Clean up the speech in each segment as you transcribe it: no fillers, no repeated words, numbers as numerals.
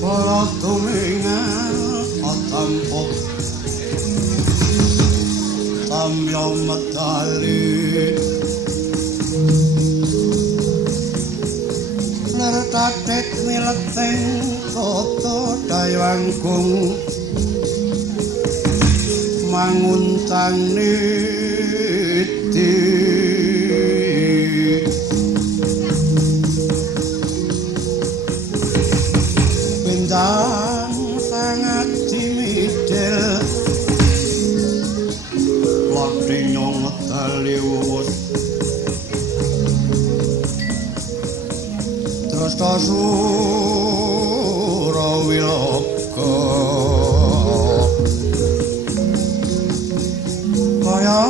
para tumingan atampok samya medali lertaket mileteng kota Dayanggung manguntang niti bintang sangat dimidil lati nyong daliwus terus Surawiloka kaya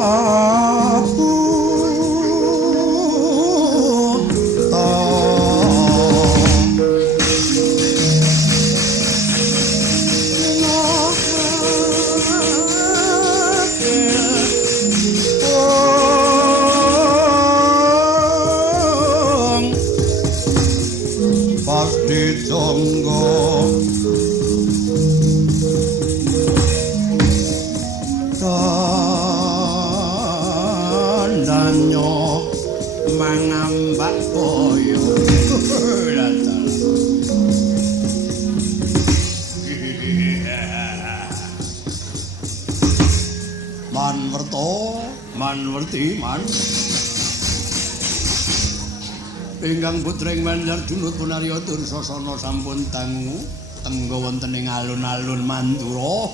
ingkang putring Banjar Dunut Punarya Dursasana sampun dangu tenggo wonten ing alun-alun Mandura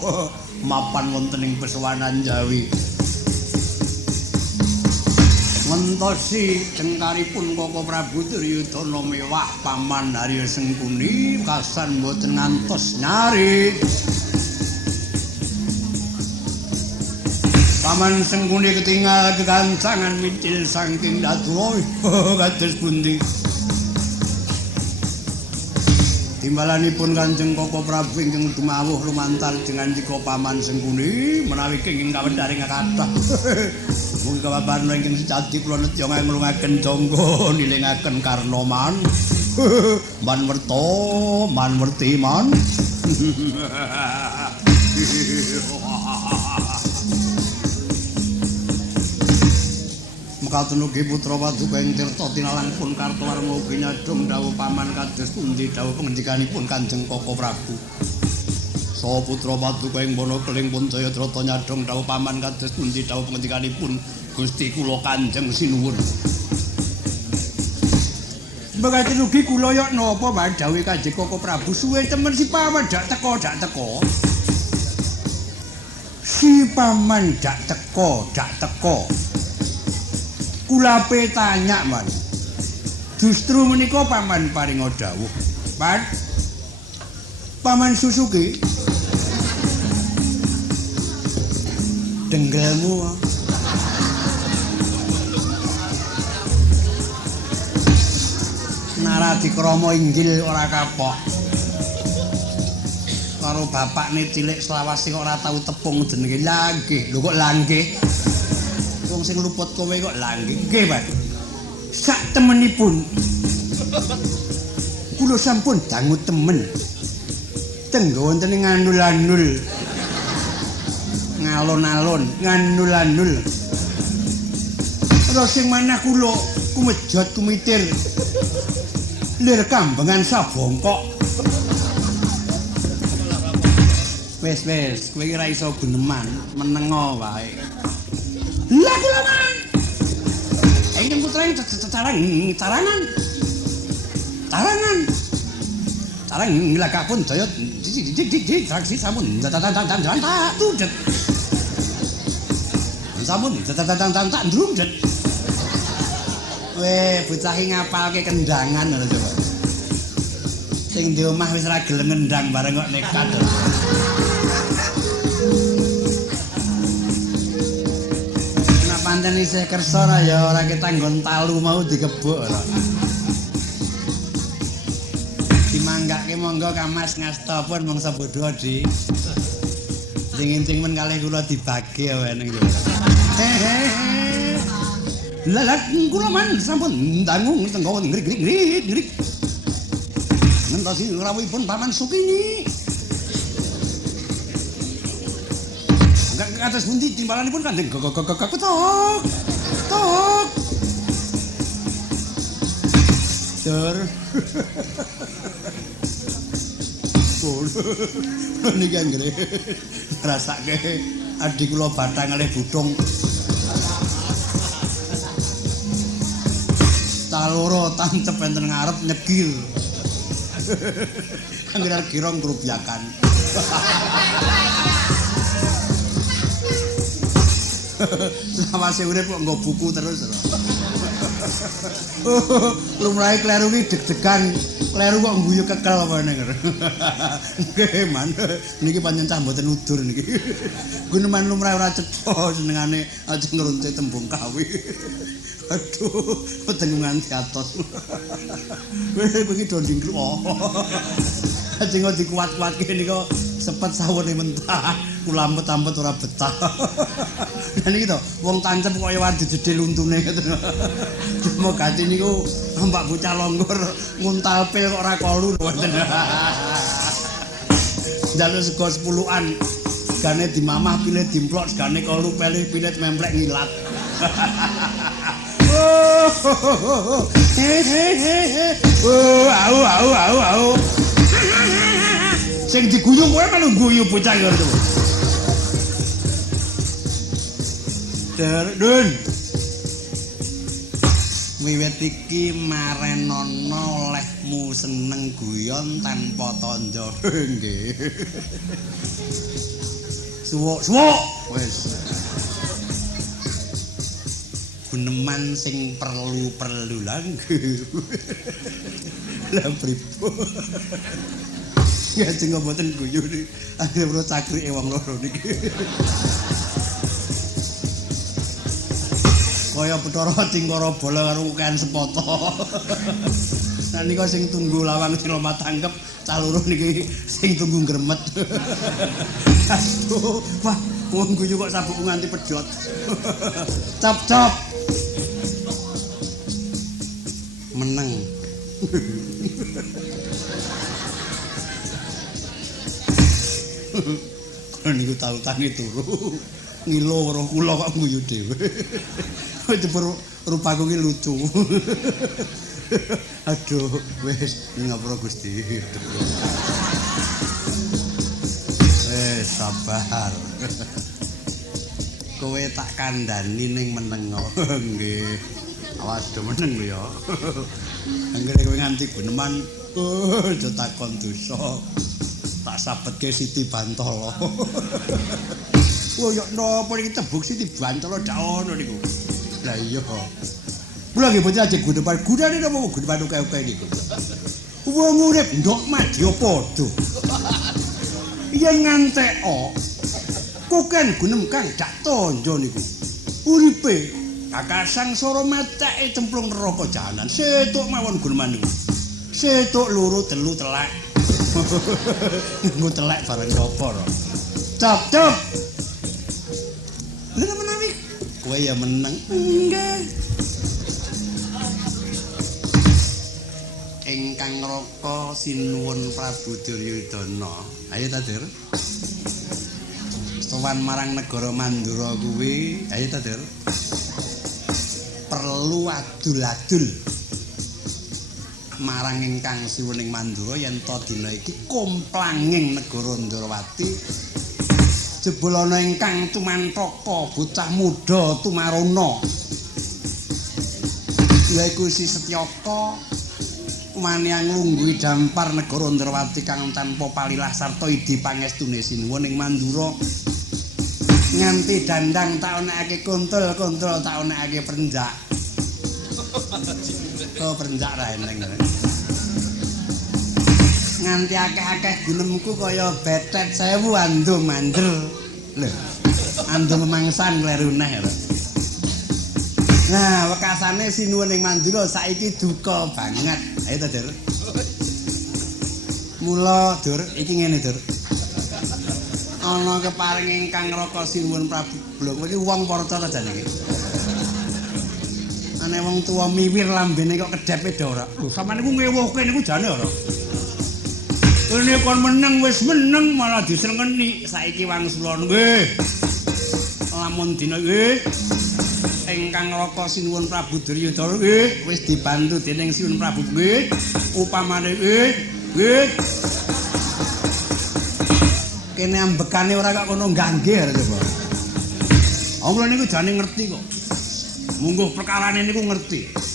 mapan wonten ing Besawanan Jawi ngentosi cengkaripun Koko Prabu Duryudana mewah paman Harya Sengkuni kasan boten ngantos nyari Paman Sengkuni ketinggal kegancangan micil saking Datura kados pundi timbalanipun Kanjeng Koko Prabu ingkang dumawuh lumantar dengan jika Paman Sengkuni menawi kenging kawedharing kathah mugi kababarna ingkang sejati kula nedya nglungaken jangga nilingaken Karnoman man werti man mekaten ugi putra paduka ing tirta tinalang pun Kartowarma ugi nyadong dawuh paman kados pundi dawuh pangendikanipun Kanjeng Koko Prabu. Saha putra paduka ing Wana Keling pun Jayadrata nyadong dawuh paman kados pundi dawuh pangendikanipun Gusti kula Kanjeng Sinuwun. Mekaten ugi kula yok napa wae dawuh Kanjeng Koko Prabu suwe temen si paman dak teko. Si paman dak teko. Kulape tanya man. Justru menika paman paringa dawuh. Paman Susuki. Denggelmu. Naradi krama inggil ora kapok. Karo bapakne cilik selawase kok ora tau tepung jenenge Langgih. Lho kok Langgih? Wong sing luput kowe kok Langgih. Nggih, Pak. Sak temenipun. Kula sampun dangu temen. Tenggo wonten ing nganul-anul. Ngalon-alon, nganul-anul. Terus sing manah kula kumejot kumitir. Lir kambengan sabongkok. Wes, kowe ora iso guneman, menengo wae. Lah kula man. Ingkang putra carangan. Tarang nglakapun daya saksi sampun tudet. Sampun ndrungdet. Weh, bocah iki ngapalke kendangan lho coba. Sing di omah wis ora gelem ngendang bareng kok nekat. Pancen isih kersa ra ya ora ketanggon talu mau dikebuk ora. Dimanggake monggo Kamas ngasta pun mangsa bodho Di. Sing men kalih kula dibagi wae ning yo. Lalat kula man sampun dangu tenggo ngrik. ngentosi rawuhipun Paman Sukini. Kados pundi timbalanipun Kanjeng tok. Tok. Dur. Niki anggere ngrasake adik kula bathang kalih budhong. Taloro tancep enten ngarep nyegir. Anggere girong grubyakan. Sawise urip kok nggo buku terus. Lumrahe kleru ki deg-degan, kleru kok guyu kekel apa ning. Nggih, Man. Niki pancen cah mboten udur niki. Guneman lumrahe ora cetha senengane aja ngrunte tembung kawi. Aduh, petengungan atos. Wis iki do ndingkluk. Ajeng kok dikuat-kuatke nika sepet sawune mentah. Kulampet-ampet ora betah. Lah niki to, wong tancep kaya wadi jedhe luntune ngoten. Cuma ganti niku ambak bocah longgor nguntal pil kok ora kolu ngoten. Njaluk sego 10-an. Gane dimamah pilih dimplok, segane kolu pilih pilit memplek ngilat. Au. Sing diguyu kowe melu guyu bocah ngono. Dun. Wiwit iki marenono olehmu seneng guyon tanpa tanja. Nggih. Suwuk wis. Guneman sing perlu lah nggih. Lah pripun. Ya sing mboten guyu niki. Akhire pro cakrike wong loro niki. Kaya Bathara Cingkara bola karo ukean sepoto. Nah nika sing tunggu lawang Ciloma tangkep, cah loro niki sing tunggu gremet. Aduh, wah, wong guyu kok sabuk nganti pedhot. Cop. Meneng. Niku tau-tangi turu. Ngilo weruh kula kok guyu dhewe. Jebul rupaku ki lucu. Aduh, wis ngapura Gusti. Sabar. Kowe tak kandhani ning meneng. Nggih. Awas do meneng lho ya. Anggere kowe nganti guneman, aja takon dosa. Tak sabetke Siti Bantala. Oh ya napa iki tebuk Siti Bantala dak ono niku. Lah iya. Kula nggih bocah ajeng guneman. Gunane napa guneman oke-oke niku. Wong urip ndok madya padha. Yen nganteka koken gunem kang dak tanja niku. Uripe kakasang sora meteke cemplung neraka jahanan. Setuk mawon guneman niku. Setuk loro telu telek. Nggo telek bareng apa ora. Cop. Lha menawi kowe ya meneng. Nggih. Ingkang Raka sinuwun Prabu Duryudana. Ayo ta, Dur. Sowan marang negara Mandura kuwi, ayo ta, Dur. Perlu adul-adul marang ingkang siwuning Mandura yen to dina iki komplanging negara Ndrawati jebul ana ingkang tumantaka bocah muda tumaruna. Yaiku Si Setyaka maniang nglungguhi dampar negara Ndrawati kang tanpa palilah sarta idi pangestune sinuwun ing Mandura. Nganti dandang tak onekake kuntul-kuntul tak onekake prenjak. Oh prenjak ra eneng. Nganti akeh-akeh gunemku kaya betet 1000 andum mandel. Lho. Andum mangsan kleru neh. Nah, wekasane sinuwun ing Mandura saiki duka banget. Ayo ta, Dur. Mula, Dur, iki ngene, Dur. Ana keparing ingkang Raka sinuwun Prabu Blok. Iki wong Parca ta jane iki. Ane wong tuwa miwir lambene kok kedhepe ora. Lho, sampeyan niku ngewohke niku jane ora. Kene kon meneng wis meneng malah disrengeni saiki wangsula nggih. Lamun dina nggih ingkang raka sinuwun Prabu Duryudana nggih wis dibantu dening sinuwun Prabu nggih. Upamane nggih. Kene ambekane ora kok kono nggangge coba. Kula niku jane ngerti kok. Mungguh perkarane niku ngerti.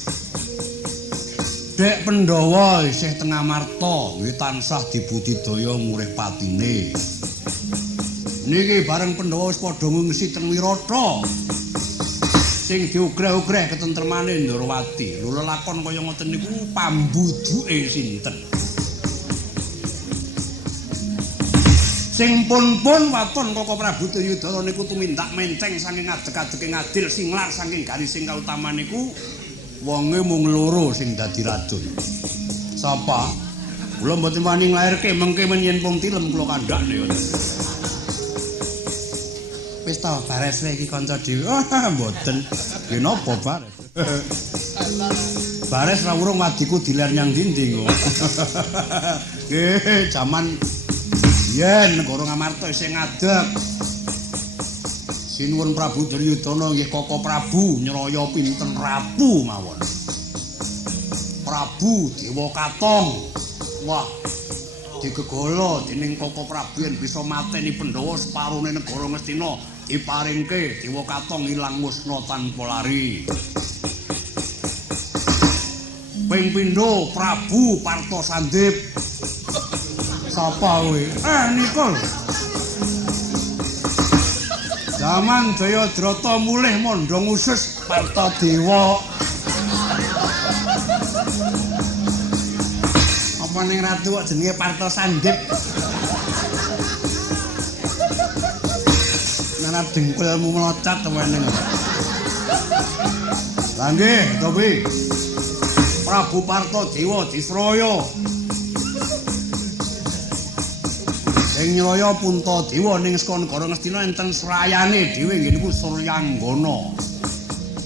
Dek Pandhawa isih tengah marta nggih tansah dibudidaya murih patine. Niki bareng Pandhawa wis padha ngungsi teng Wirata. Sing diugreh-ugreh ketentremane Ndrawati. Lho lelakon kaya ngoten niku pambuduke sinten? Sing pun waton Koko Prabu Duryudana niku tumindak menteng saking adeg-adege ngadil singlar saking garising kautaman niku wonge mung loro sing dadi racun. Sapa? Kula mboten wani nglairke mengke yen pung tilem kula kandhakne. Wis ta bares iki kanca dhewe. Mboten. Nggih napa bares? Bares ra urung wadiku diler nyang ndi kok. Nggih, jaman yen negara Ngamarta isih ngadeg. Sinuwun Prabu Duryudana nggih Koko Prabu nyraya pinten ratu mawon. Prabu Dewa Katong. Wah, digegala dening Koko Prabu yen bisa mateni Pandhawa separone negara Ngastina diparingke Dewa Katong ilang musna tanpa lari. Ping pindho Prabu Partasandip. Sapa kowe? Nika. Zaman Jayadrata mulih mondhong usus Partadewa. Apa ning ratu kok jenenge Partasandip? Nara dengkulmu melocat temen. Lah nggih, Tobi. Prabu Partadewa disraya. Sing nyraya Puntadewa ning Sekonegara Ngastina enten srayane dhewe nggih niku Suryanggana.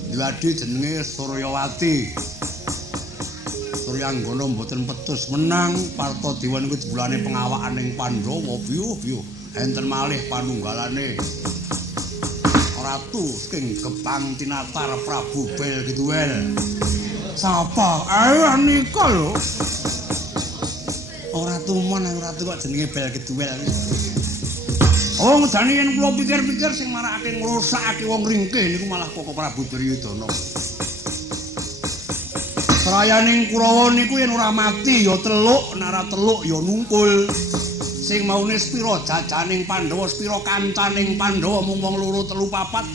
Diwadi jenenge Suryawati. Suryanggana mboten petus menang, Partadewa niku jebulane pengawakan ning Pandhawa biyo-biyo. Enten malih panunggalane Ratu saking Gebang Tinatar Prabu Belgituel. Sapa? Ayo nika lho. Ora tumon ratu kok jenenge Belgituel. Oh ngedani yen kula pikir-pikir sing marakake ngrusakake wong ringkih niku malah Koko Prabu Duryudana. Serayaning Kurawa niku yen ora mati ya teluk, nek ora teluk ya nungkul. Sing maune spira jajaning Pandhawa, spira kancaning Pandhawa mung wong loro telu papat